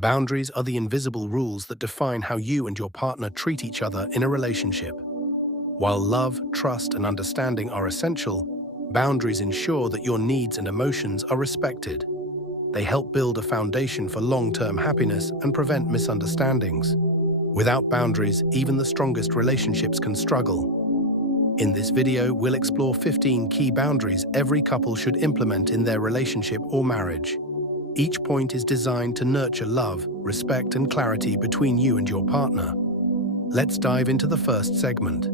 Boundaries are the invisible rules that define how you and your partner treat each other in a relationship. While love, trust, and understanding are essential, boundaries ensure that your needs and emotions are respected. They help build a foundation for long-term happiness and prevent misunderstandings. Without boundaries, even the strongest relationships can struggle. In this video, we'll explore 15 key boundaries every couple should implement in their relationship or marriage. Each point is designed to nurture love, respect, and clarity between you and your partner. Let's dive into the first segment.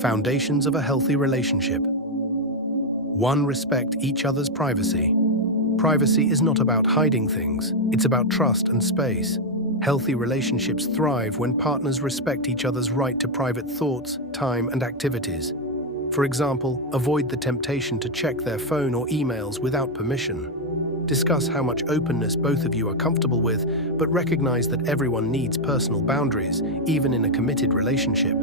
Foundations of a healthy relationship. 1. Respect each other's privacy. Privacy is not about hiding things, it's about trust and space. Healthy relationships thrive when partners respect each other's right to private thoughts, time, and activities. For example, avoid the temptation to check their phone or emails without permission. Discuss how much openness both of you are comfortable with, but recognize that everyone needs personal boundaries, even in a committed relationship.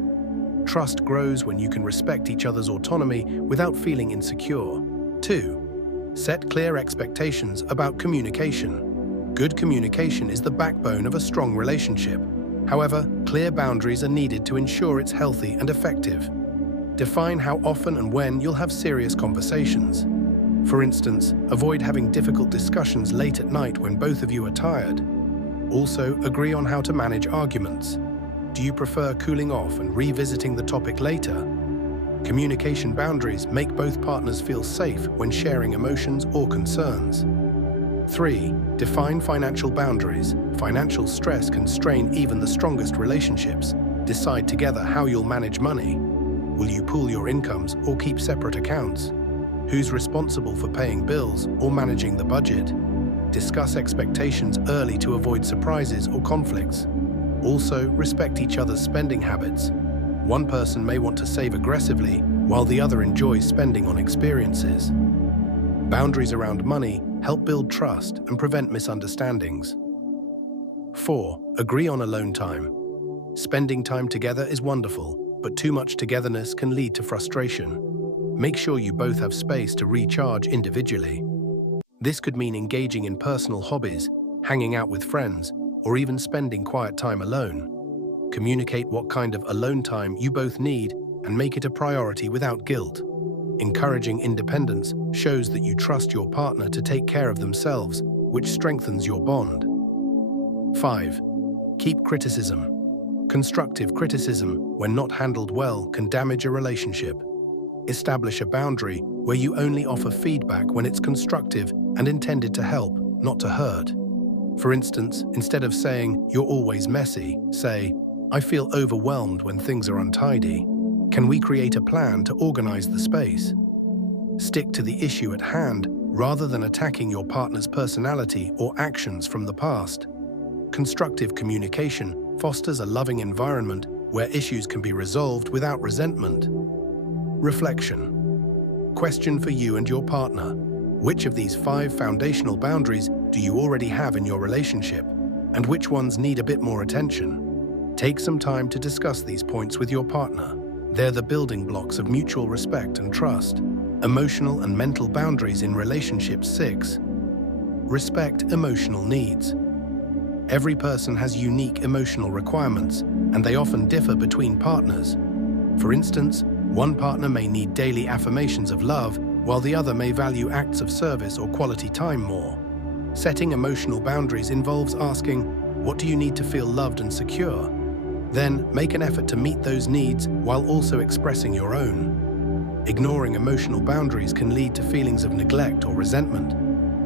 Trust grows when you can respect each other's autonomy without feeling insecure. 2. Set clear expectations about communication. Good communication is the backbone of a strong relationship. However, clear boundaries are needed to ensure it's healthy and effective. Define how often and when you'll have serious conversations. For instance, avoid having difficult discussions late at night when both of you are tired. Also, agree on how to manage arguments. Do you prefer cooling off and revisiting the topic later? Communication boundaries make both partners feel safe when sharing emotions or concerns. 3. Define financial boundaries. Financial stress can strain even the strongest relationships. Decide together how you'll manage money. Will you pool your incomes or keep separate accounts? Who's responsible for paying bills or managing the budget? Discuss expectations early to avoid surprises or conflicts. Also, respect each other's spending habits. One person may want to save aggressively, while the other enjoys spending on experiences. Boundaries around money help build trust and prevent misunderstandings. 4. Agree on alone time. Spending time together is wonderful, but too much togetherness can lead to frustration. Make sure you both have space to recharge individually. This could mean engaging in personal hobbies, hanging out with friends, or even spending quiet time alone. Communicate what kind of alone time you both need and make it a priority without guilt. Encouraging independence shows that you trust your partner to take care of themselves, which strengthens your bond. 5. Keep criticism. Constructive criticism, when not handled well, can damage a relationship. Establish a boundary where you only offer feedback when it's constructive and intended to help, not to hurt. For instance, instead of saying, "You're always messy," say, "I feel overwhelmed when things are untidy. Can we create a plan to organize the space?" Stick to the issue at hand rather than attacking your partner's personality or actions from the past. Constructive communication fosters a loving environment where issues can be resolved without resentment. Reflection. Question for you and your partner. Which of these 5 foundational boundaries do you already have in your relationship, and which ones need a bit more attention? Take some time to discuss these points with your partner. They're the building blocks of mutual respect and trust. Emotional and mental boundaries in relationships. 6. Respect emotional needs. Every person has unique emotional requirements, and they often differ between partners. For instance, one partner may need daily affirmations of love, while the other may value acts of service or quality time more. Setting emotional boundaries involves asking, "What do you need to feel loved and secure?" Then, make an effort to meet those needs while also expressing your own. Ignoring emotional boundaries can lead to feelings of neglect or resentment,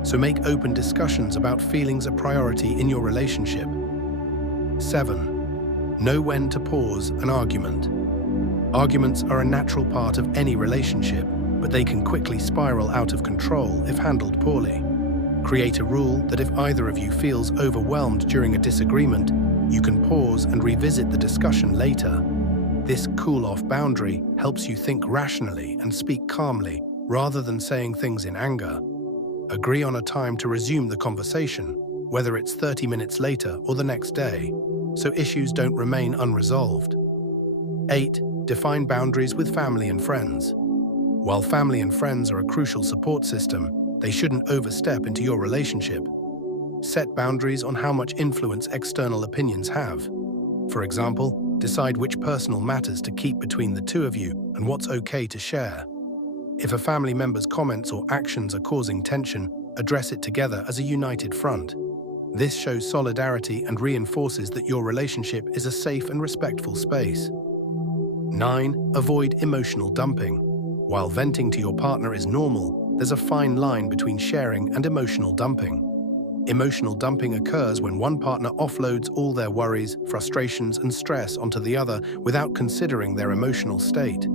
so make open discussions about feelings a priority in your relationship. 7. Know when to pause an argument. Arguments are a natural part of any relationship, but they can quickly spiral out of control if handled poorly. Create a rule that if either of you feels overwhelmed during a disagreement, you can pause and revisit the discussion later. This cool-off boundary helps you think rationally and speak calmly, rather than saying things in anger. Agree on a time to resume the conversation, whether it's 30 minutes later or the next day, so issues don't remain unresolved. 8. Define boundaries with family and friends. While family and friends are a crucial support system, they shouldn't overstep into your relationship. Set boundaries on how much influence external opinions have. For example, decide which personal matters to keep between the two of you and what's okay to share. If a family member's comments or actions are causing tension, address it together as a united front. This shows solidarity and reinforces that your relationship is a safe and respectful space. 9. Avoid emotional dumping. While venting to your partner is normal, there's a fine line between sharing and emotional dumping. Emotional dumping occurs when one partner offloads all their worries, frustrations, and stress onto the other without considering their emotional state.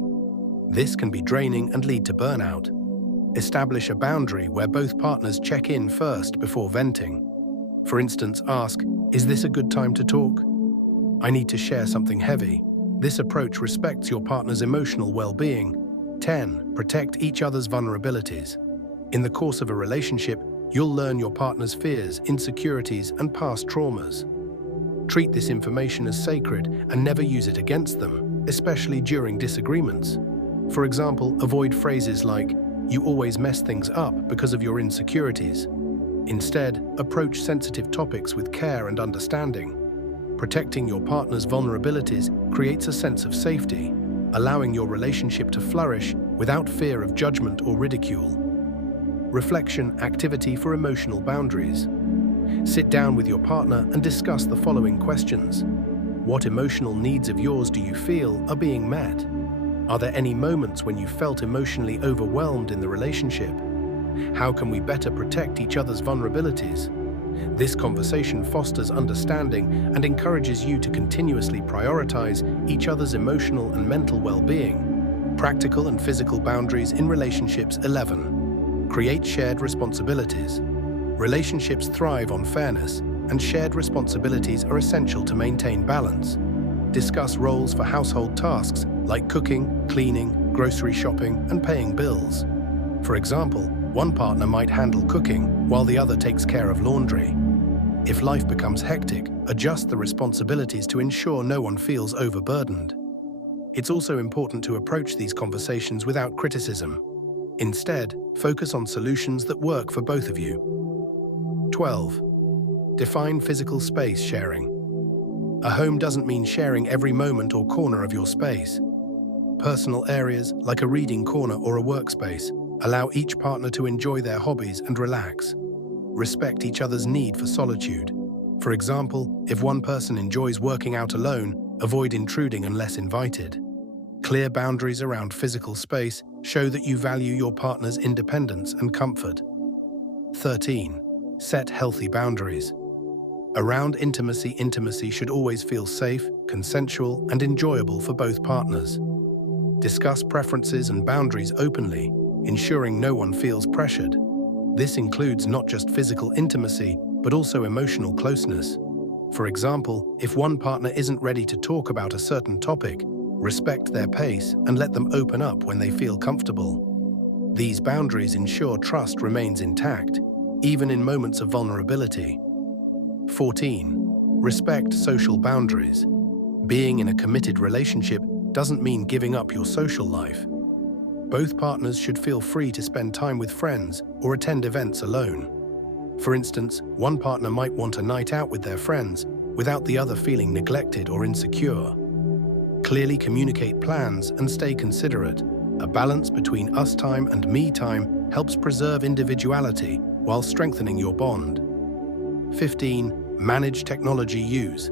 This can be draining and lead to burnout. Establish a boundary where both partners check in first before venting. For instance, ask, "Is this a good time to talk? I need to share something heavy." This approach respects your partner's emotional well-being. 10. Protect each other's vulnerabilities. In the course of a relationship, you'll learn your partner's fears, insecurities, and past traumas. Treat this information as sacred and never use it against them, especially during disagreements. For example, avoid phrases like, "You always mess things up because of your insecurities." Instead, approach sensitive topics with care and understanding. Protecting your partner's vulnerabilities creates a sense of safety, allowing your relationship to flourish without fear of judgment or ridicule. Reflection activity for emotional boundaries. Sit down with your partner and discuss the following questions. What emotional needs of yours do you feel are being met? Are there any moments when you felt emotionally overwhelmed in the relationship? How can we better protect each other's vulnerabilities? This conversation fosters understanding and encourages you to continuously prioritize each other's emotional and mental well-being. Practical and physical boundaries in relationships. 11. Create shared responsibilities. Relationships thrive on fairness, and shared responsibilities are essential to maintain balance. Discuss roles for household tasks like cooking, cleaning, grocery shopping, and paying bills. For example, one partner might handle cooking while the other takes care of laundry. If life becomes hectic, adjust the responsibilities to ensure no one feels overburdened. It's also important to approach these conversations without criticism. Instead, focus on solutions that work for both of you. 12. Define physical space sharing. A home doesn't mean sharing every moment or corner of your space. Personal areas, like a reading corner or a workspace, allow each partner to enjoy their hobbies and relax. Respect each other's need for solitude. For example, if one person enjoys working out alone, avoid intruding unless invited. Clear boundaries around physical space show that you value your partner's independence and comfort. 13. Set healthy boundaries. Around intimacy should always feel safe, consensual, and enjoyable for both partners. Discuss preferences and boundaries openly, ensuring no one feels pressured. This includes not just physical intimacy, but also emotional closeness. For example, if one partner isn't ready to talk about a certain topic, respect their pace and let them open up when they feel comfortable. These boundaries ensure trust remains intact, even in moments of vulnerability. 14. Respect social boundaries. Being in a committed relationship doesn't mean giving up your social life. Both partners should feel free to spend time with friends or attend events alone. For instance, one partner might want a night out with their friends without the other feeling neglected or insecure. Clearly communicate plans and stay considerate. A balance between us time and me time helps preserve individuality while strengthening your bond. 15. Manage technology use.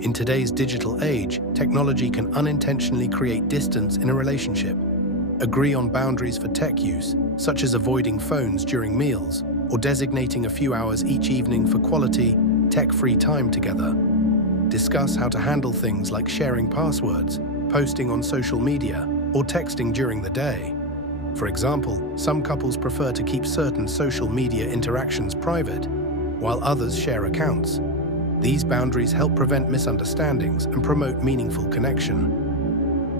In today's digital age, technology can unintentionally create distance in a relationship. Agree on boundaries for tech use, such as avoiding phones during meals or designating a few hours each evening for quality, tech-free time together. Discuss how to handle things like sharing passwords, posting on social media, or texting during the day. For example, some couples prefer to keep certain social media interactions private, while others share accounts. These boundaries help prevent misunderstandings and promote meaningful connection.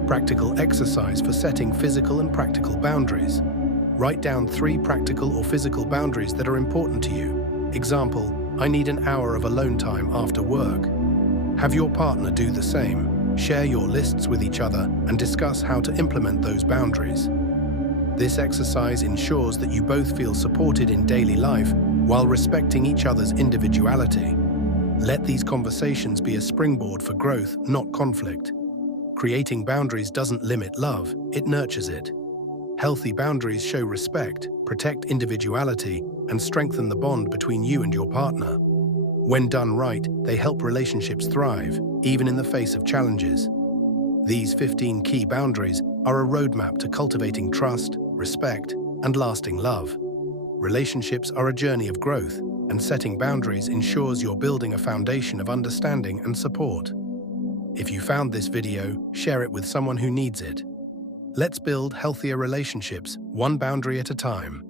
Practical exercise for setting physical and practical boundaries. Write down 3 practical or physical boundaries that are important to you. Example, I need an hour of alone time after work. Have your partner do the same. Share your lists with each other and discuss how to implement those boundaries. This exercise ensures that you both feel supported in daily life while respecting each other's individuality. Let these conversations be a springboard for growth, not conflict. Creating boundaries doesn't limit love, it nurtures it. Healthy boundaries show respect, protect individuality, and strengthen the bond between you and your partner. When done right, they help relationships thrive, even in the face of challenges. These 15 key boundaries are a roadmap to cultivating trust, respect, and lasting love. Relationships are a journey of growth, and setting boundaries ensures you're building a foundation of understanding and support. If you found this video, share it with someone who needs it. Let's build healthier relationships, one boundary at a time.